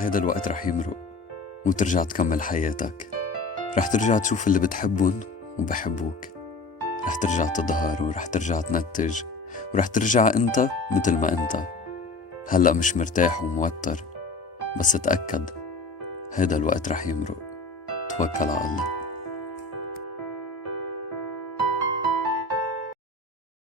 هيدا الوقت رح يمرق وترجع تكمل حياتك. رح ترجع تشوف اللي بتحبن وبحبوك. رح ترجع تظهر ورح ترجع تنتج، ورح ترجع انت مثل ما انت. هلأ مش مرتاح وموتر، بس تأكد هيدا الوقت رح يمرق. توكل على الله.